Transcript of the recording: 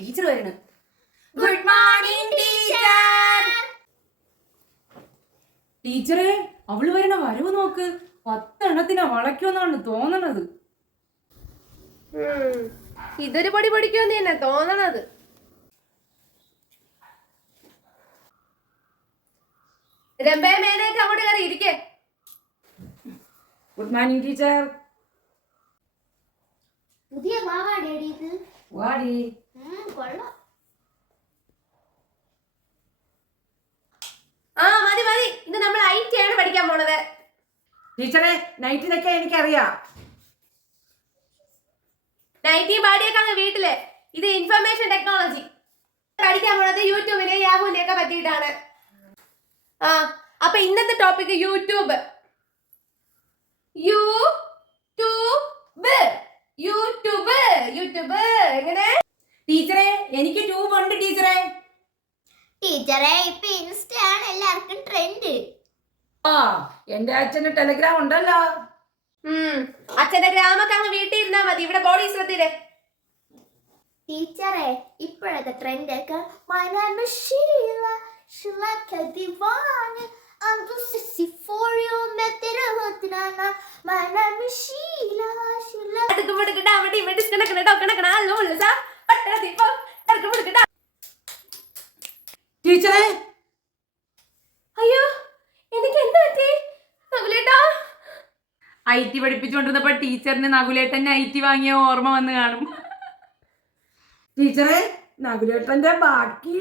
Teacher വരുന്നു. Good morning teacher. ടീച്ചറെ, അവള് വരണ വരവ് നോക്ക്. 10 എണ്ണത്തിനെ വളയ്ക്കുമെന്നാണ് തോന്നണത്. ഇതൊരു പൊടി പൊടിക്കുമെന്ന് തന്നെ തോന്നണത്. രമ്പേ മേനേക്ക് അങ്ങോട്ട് കയറി ഇരിക്കേ. Good morning teacher. പുതിയ മാവാടി ഇത്. വാടി. കൊള്ളാം. മതി മതി, ഇത് നമ്മൾ IT ആണ് പഠിക്കാൻ പോണത്. ടീച്ചറെ, നൈറ്റിലൊക്കെ എനിക്കറിയാം. നൈറ്റി പാടിയൊക്കെ അങ്ങ് വീട്ടില്. ഇത് ഇൻഫർമേഷൻ ടെക്നോളജി പഠിക്കാൻ പോണത് യൂട്യൂബിനെ യാഹൂവിനെ ഒക്കെ പറ്റിയിട്ടാണ്. അപ്പൊ ഇന്നത്തെ topic YouTube. YouTube YouTube YouTube എങ്ങനെ? ടീച്ചറെ, എനിക്ക് ട്യൂബ് ഉണ്ട് ടീച്ചറെ. ടീച്ചറെ, ഇപ്പൊ ഇൻസ്റ്റ ആണ് എല്ലാവർക്കും ട്രെൻഡ്. എന്റെ അച്ഛന് ടെലഗ്രാം ഉണ്ടല്ലോ. അച്ഛന്റെ ഗ്രാമൊക്കെ അങ്ങ് വീട്ടിൽ ഇരുന്നാ മതി. ഇവിടെ ബോഡി ശ്രദ്ധയില്. ടീച്ചറെ, ഇപ്പോഴത്തെ ട്രെൻഡ് ഒക്കെ My name is Sheila, she like a divine. I'm too sexy for you, मैं तेरा होता ना. My name is Sheila, she like. അടുക്കുമുടുക്കട അവിടെ ഇവിടെ കണക്കണ കണക്കണ ലോലസ പട്ടണ ദീപം അടുക്കുമുടുക്കട. ടീച്ചറെ, അയ്യോ, എനിക്ക് എന്ത് പറ്റി? നകുലേട്ടാ, IT പഠിപ്പിച്ചുകൊണ്ടിരുന്നപ്പോ ടീച്ചറിന് നകുലേട്ടൻ IT വാങ്ങിയ ഓർമ്മ വന്ന് കാണും. ടീച്ചറെ, നകുലേട്ടന്റെ ബാക്കി